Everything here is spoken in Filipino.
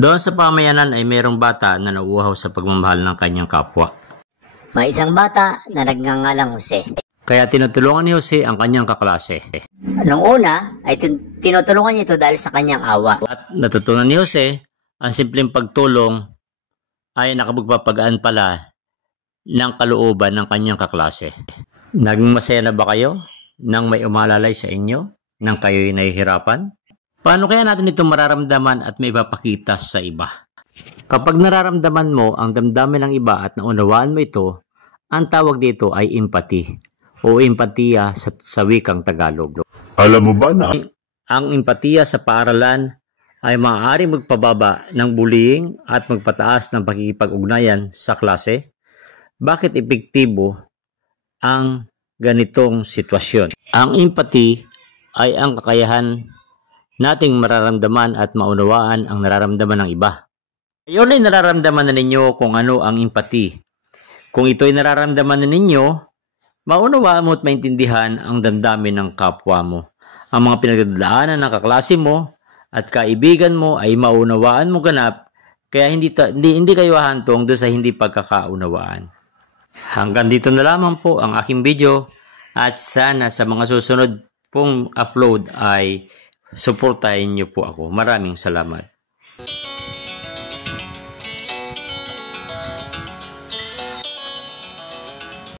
Doon sa pamayanan ay mayroong bata na nauuhaw sa pagmamahal ng kanyang kapwa. May isang bata na nagngangalang Jose. Kaya tinutulungan ni Jose ang kanyang kaklase. Noong una ay tinutulungan niya ito dahil sa kanyang awa. At natutunan ni Jose, ang simpleng pagtulong ay nakapagpapagaan pala ng kalooban ng kanyang kaklase. Naging masaya na ba kayo nang may umalalay sa inyo nang kayo'y nahihirapan? Paano kaya natin ito mararamdaman at may ipapakita sa iba? Kapag nararamdaman mo ang damdamin ng iba at naunawaan mo ito, ang tawag dito ay empathy o empatiya sa wikang Tagalog. Alam mo ba na ang empatiya sa paaralan ay maaaring magpababa ng bullying at magpataas ng pakikipag-ugnayan sa klase? Bakit epektibo ang ganitong sitwasyon? Ang empathy ay ang kakayahan nating mararamdaman at maunawaan ang nararamdaman ng iba. Ngayon ay nararamdaman na ninyo kung ano ang empathy. Kung ito ay nararamdaman na ninyo, maunawaan mo at maintindihan ang damdamin ng kapwa mo. Ang mga pinagdadaanan ng kaklase mo at kaibigan mo ay maunawaan mo ganap, kaya hindi kayo hahantong doon sa hindi pagkakaunawaan. Hanggang dito na lamang po ang aking video at sana sa mga susunod pong upload ay suportahin niyo po ako. Maraming salamat.